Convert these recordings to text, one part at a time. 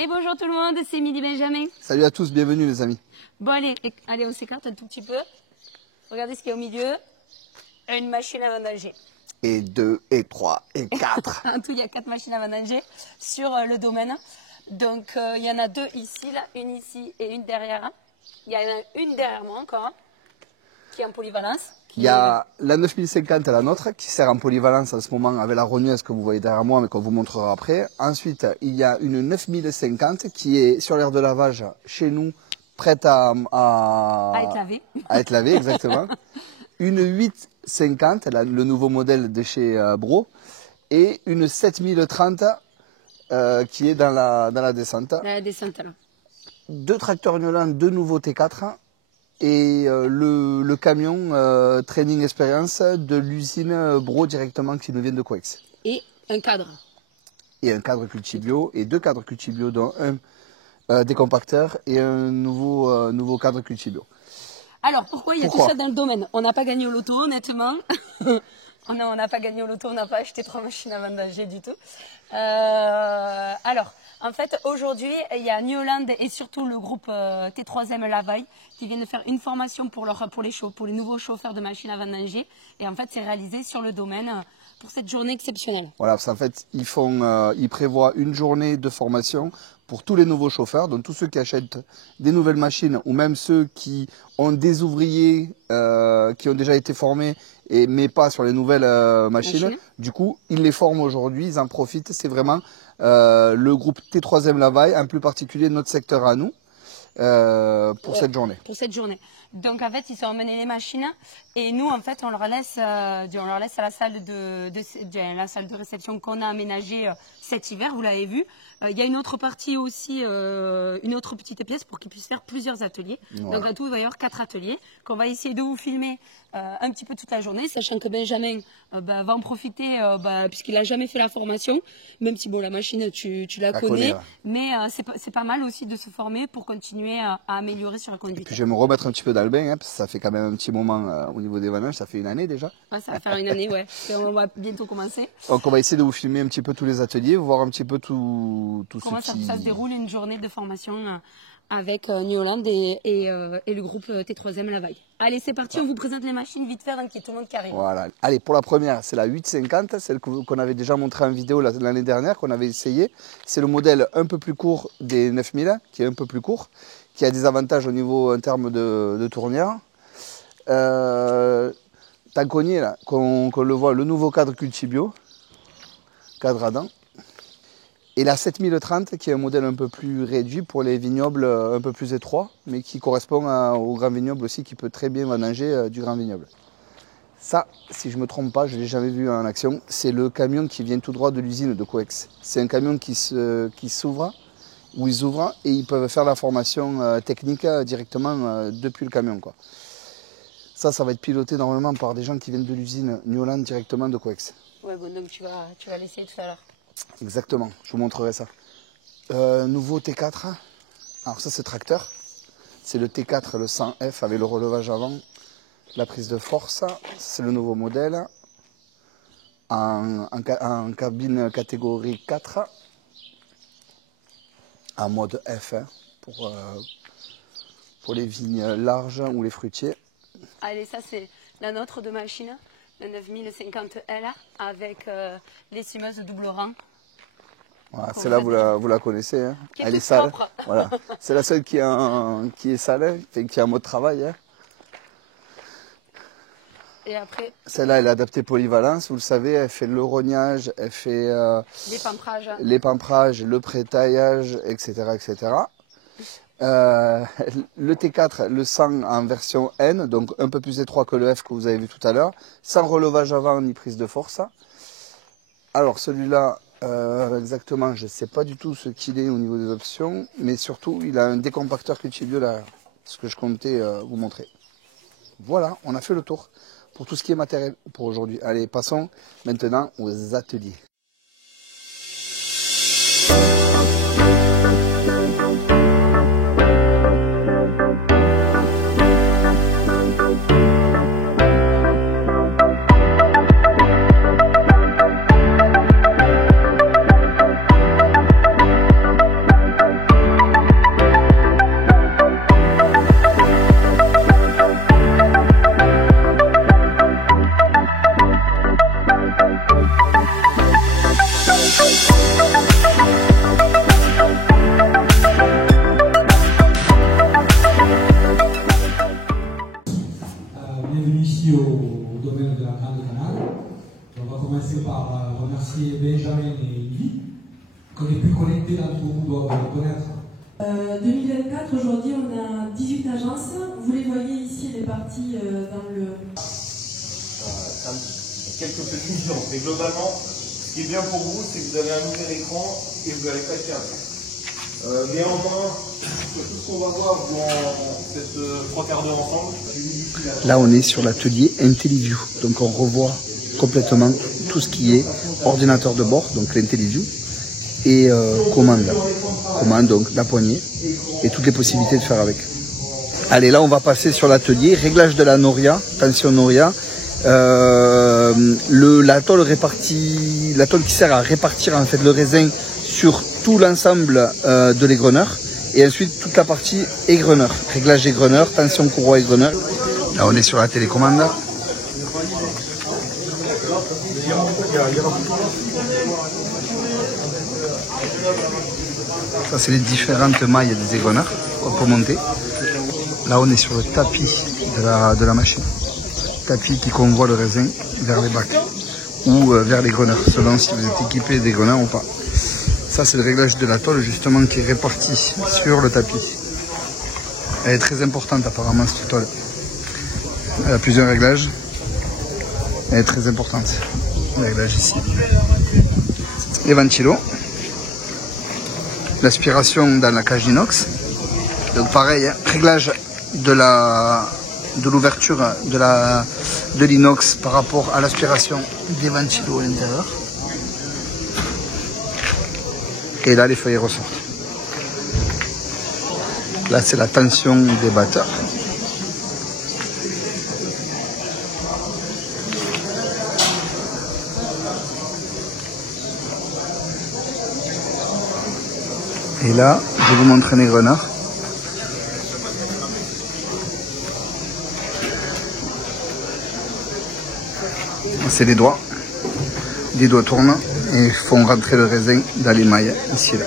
Et bonjour tout le monde, c'est Émilie Benjamin. Salut à tous, bienvenue les amis. Bon allez, on s'écarte un tout petit peu. Regardez ce qu'il y a au milieu. Une machine à vendanger. Et 2, et 3, et 4. En tout, il y a 4 machines à vendanger sur le domaine. Donc il y en a 2 ici, là, une ici et une derrière. Il y en a une derrière moi encore, hein, qui est en polyvalence. Il y a la 9050, la nôtre, qui sert en polyvalence en ce moment avec la renoueuse que vous voyez derrière moi, mais qu'on vous montrera après. Ensuite, il y a une 9050 qui est sur l'aire de lavage chez nous, prête à être lavée. À être lavée, exactement. Une 850, le nouveau modèle de chez Bro, et une 7030 qui est dans la descente. Dans la descente, là. 2 tracteurs Newland, 2 nouveaux T4. Et le camion Training Experience de l'usine Bro directement qui nous vient de Coex. Et un cadre. Et un cadre Cultibio, et 2 cadres Cultibio, dont un décompacteur et un nouveau cadre Cultibio. Alors pourquoi il y a tout ça dans le domaine? On n'a pas gagné au loto, honnêtement. On n'a pas gagné au loto, on n'a pas acheté 3 machines à vendanger du tout. Alors, en fait, aujourd'hui, il y a Newland et surtout le groupe T3M Lavaille qui viennent de faire une formation pour les nouveaux chauffeurs de machines à vendanger. Et en fait, c'est réalisé sur le domaine pour cette journée exceptionnelle. Voilà, parce qu'en fait, ils prévoient une journée de formation pour tous les nouveaux chauffeurs, donc tous ceux qui achètent des nouvelles machines ou même ceux qui ont des ouvriers qui ont déjà été formés mais pas sur les nouvelles machines. Du coup, ils les forment aujourd'hui, ils en profitent. C'est vraiment le groupe T3M Lavaille, en plus particulier notre secteur à nous, pour cette journée. Pour cette journée. Donc en fait, ils sont emmenés les machines et nous, en fait, on leur laisse à la salle de réception qu'on a aménagée cet hiver, vous l'avez vu. Il y a une autre partie aussi, une autre petite pièce pour qu'ils puissent faire plusieurs ateliers. Voilà. Donc en tout, il va y avoir 4 ateliers qu'on va essayer de vous filmer un petit peu toute la journée, sachant que Benjamin va en profiter puisqu'il n'a jamais fait la formation, même si bon, la machine, tu la connais, mais c'est pas mal aussi de se former pour continuer à améliorer sur la conduite. Et puis je vais me remettre un petit peu dans le bain, hein, parce que ça fait quand même un petit moment au niveau des vannages, ça fait une année déjà. Ouais, ça va faire une année, ouais. Et on va bientôt commencer. Donc on va essayer de vous filmer un petit peu tous les ateliers, voir un petit peu tout comment ça se déroule une journée de formation avec Newland et le groupe T3M Lavaille. Allez, c'est parti, on vous présente les machines vite fait avant qu'il y ait tout le monde qui arrive. Voilà. Allez, pour la première, c'est la 850, celle qu'on avait déjà montrée en vidéo l'année dernière, qu'on avait essayé. C'est le modèle un peu plus court des 9000, qui est un peu plus court, qui a des avantages au niveau en termes de tournière. Tanconnier, là, qu'on le voit, le nouveau cadre Cultibio, cadre à dents. Et la 7030 qui est un modèle un peu plus réduit pour les vignobles un peu plus étroits, mais qui correspond au grand vignoble aussi, qui peut très bien vendanger du grand vignoble. Ça, si je ne me trompe pas, je ne l'ai jamais vu en action, c'est le camion qui vient tout droit de l'usine de Coex. C'est un camion qui s'ouvre, où ils ouvrent et ils peuvent faire la formation technique directement depuis le camion, quoi. Ça va être piloté normalement par des gens qui viennent de l'usine Newland directement de Coex. Ouais, bon, donc tu vas l'essayer tout à l'heure. Exactement, je vous montrerai ça. Nouveau T4, alors ça c'est tracteur, c'est le T4, le 100F avec le relevage avant, la prise de force, c'est le nouveau modèle, en cabine catégorie 4, en mode F, hein, pour les vignes larges ou les fruitiers. Allez, ça c'est la nôtre de machine, la 9050L avec les cimeuses double rang. Voilà, celle-là, vous la connaissez. Hein. Elle est sale. Voilà. C'est la seule qui est sale, qui est en mode travail. Hein. Et après, celle-là, elle est adaptée polyvalence, vous le savez, elle fait le rognage, elle fait les pamprages, le pré-taillage, etc. etc. Le T4, le 100 en version N, donc un peu plus étroit que le F que vous avez vu tout à l'heure, sans relevage avant ni prise de force. Alors celui-là, exactement, je ne sais pas du tout ce qu'il est au niveau des options, mais surtout il a un décompacteur Cultibio derrière, ce que je comptais vous montrer. Voilà, on a fait le tour pour tout ce qui est matériel pour aujourd'hui. Allez, passons maintenant aux ateliers. commencer par remercier Benjamin et Yves, que les plus connectés d'entre vous doivent connaître. 2024, aujourd'hui, on a 18 agences. Vous les voyez ici, les parties dans le... Quelques petites nuances, mais globalement, ce qui est bien pour vous, c'est que vous avez un nouvel écran et vous n'allez pas être perdu. Néanmoins, sur tout ce qu'on va voir dans cette 3 quarts d'heure ensemble, Là, on est sur l'atelier IntelliView. Donc, on revoit complètement tout ce qui est ordinateur de bord, donc l'IntelliView, et commande. Commande, donc la poignée, et toutes les possibilités de faire avec. Allez, là, on va passer sur l'atelier. Réglage de la noria, tension noria. L'atole qui sert à répartir en fait le raisin sur tout l'ensemble de l'égreneur. Et ensuite, toute la partie égreneur. Réglage égreneur, tension courroie égreneur. Là, on est sur la télécommande. Ça, c'est les différentes mailles des égreneurs qu'on peut monter. Là, on est sur le tapis de la machine. Tapis qui convoie le raisin vers les bacs ou vers les greneurs, selon si vous êtes équipé des greneurs ou pas. Ça, c'est le réglage de la tôle justement qui est réparti sur le tapis. Elle est très importante apparemment cette tôle. Elle a plusieurs réglages. Elle est très importante. Le réglage ici. Les ventilos. L'aspiration dans la cage d'inox. Donc pareil, hein, réglage de l'ouverture de l'inox par rapport à l'aspiration des ventilos à l'intérieur. Et là, les feuilles ressortent. Là, c'est la tension des batteurs. Et là, je vais vous montrer les greneurs. C'est les doigts. Les doigts tournent et font rentrer le raisin dans les mailles, ici et là.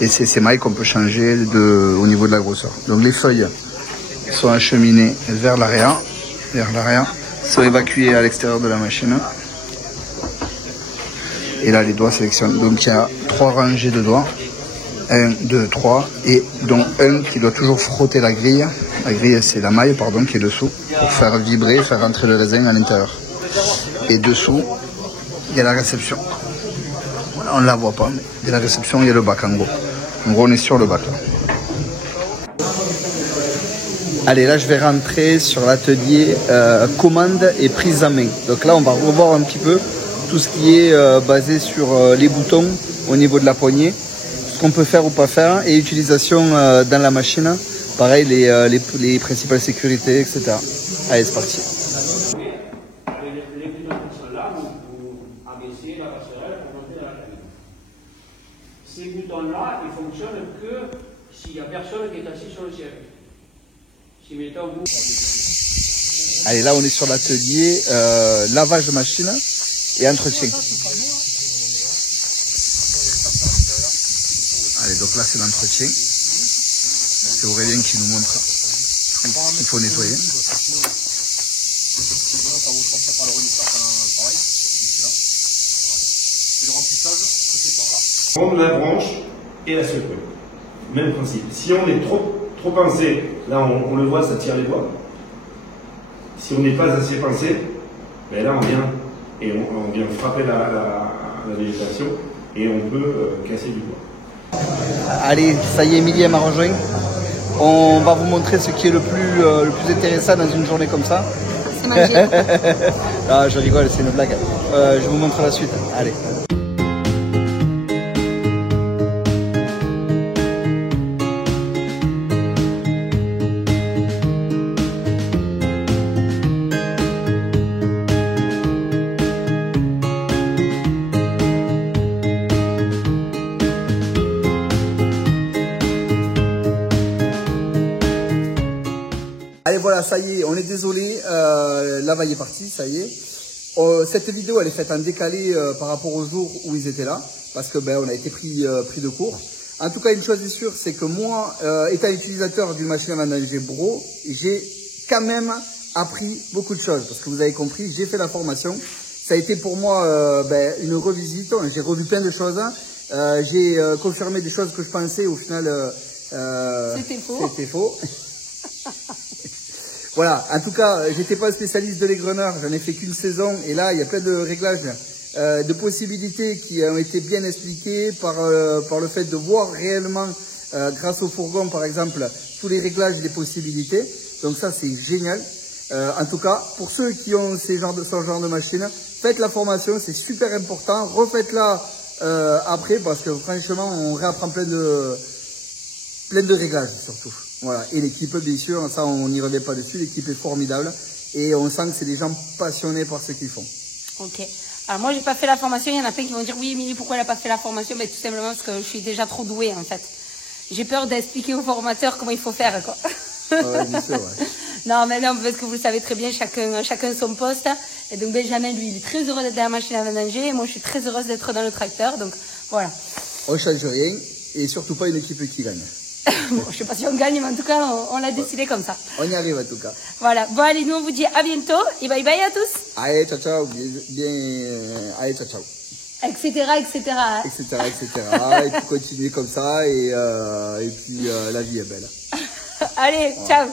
Et c'est ces mailles qu'on peut changer au niveau de la grosseur. Donc les feuilles sont acheminées vers l'arrière, sont évacuées à l'extérieur de la machine. Et là, les doigts sélectionnent. Donc il y a 3 rangées de doigts. 1, 2, 3, et dont un qui doit toujours frotter la grille. La grille, c'est la maille, pardon, qui est dessous, pour faire vibrer, faire rentrer le raisin à l'intérieur. Et dessous, il y a la réception. Voilà, on ne la voit pas, mais il y a la réception, il y a le bac en gros. En gros, on est sur le bac là. Allez, là, je vais rentrer sur l'atelier commande et prise en main. Donc là, on va revoir un petit peu tout ce qui est basé sur les boutons au niveau de la poignée. Ce qu'on peut faire ou pas faire, et utilisation dans la machine, pareil les principales sécurités, etc. Allez, c'est parti. Les boutons qui sont là, vous abaissez la passerelle pour monter dans la cabine. Ces boutons-là, ils fonctionnent que s'il n'y a personne qui est assis sur le siège. Si mettons vous... Allez, là on est sur l'atelier lavage de machine et entretien. Allez, donc là c'est l'entretien. C'est Aurélien qui nous montre ce qu'il faut nettoyer. prendre la branche et la secouer. Même principe. Si on est trop pincé, là on le voit, ça tire les doigts. Si on n'est pas assez pincé, ben là on vient et on vient frapper la végétation et on peut casser du bois. Allez, ça y est, Emilie m'a rejoint. On va vous montrer ce qui est le plus intéressant dans une journée comme ça. C'est magique. Ah, je rigole, c'est une blague. Je vous montre la suite. Allez. Allez, voilà, ça y est, on est désolé, la vaille est partie, ça y est. Cette vidéo, elle est faite en décalé par rapport au jour où ils étaient là, parce que on a été pris de court. En tout cas, une chose est sûre, c'est que moi, étant utilisateur d'une machine à vendanger Bro, j'ai quand même appris beaucoup de choses, parce que vous avez compris, j'ai fait la formation. Ça a été pour moi une revisite. J'ai revu plein de choses. J'ai confirmé des choses que je pensais. Au final, c'était faux. C'était faux. Voilà. En tout cas, j'étais pas spécialiste de l'égreneur. J'en ai fait qu'une saison. Et là, il y a plein de réglages, de possibilités qui ont été bien expliquées par le fait de voir réellement, grâce au fourgon, par exemple, tous les réglages et les possibilités. Donc ça, c'est génial. En tout cas, pour ceux qui ont ce genre de machine, faites la formation, c'est super important. Refaites-la après parce que franchement, on réapprend plein de réglages surtout. Voilà. Et l'équipe, bien sûr, ça on n'y revient pas dessus. L'équipe est formidable et on sent que c'est des gens passionnés par ce qu'ils font. Ok. Alors moi, j'ai pas fait la formation. Il y en a plein qui vont dire oui, Émilie, pourquoi elle a pas fait la formation? Ben tout simplement parce que je suis déjà trop douée en fait. J'ai peur d'expliquer aux formateurs comment il faut faire, quoi. Ouais, bien sûr, ouais. Non, mais non, parce que vous le savez très bien, chacun son poste. Et donc Benjamin, lui, il est très heureux d'être dans la machine à vendanger. Et moi, je suis très heureuse d'être dans le tracteur. Donc voilà. On change rien et surtout pas une équipe qui gagne. Bon, je sais pas si on gagne, mais en tout cas, on l'a décidé comme ça. On y arrive en tout cas. Voilà. Bon, allez, nous, on vous dit à bientôt et bye bye à tous. Allez, ciao, ciao. Allez, ciao, ciao. Etc. Et puis continuer comme ça et puis la vie est belle. Allez, ciao.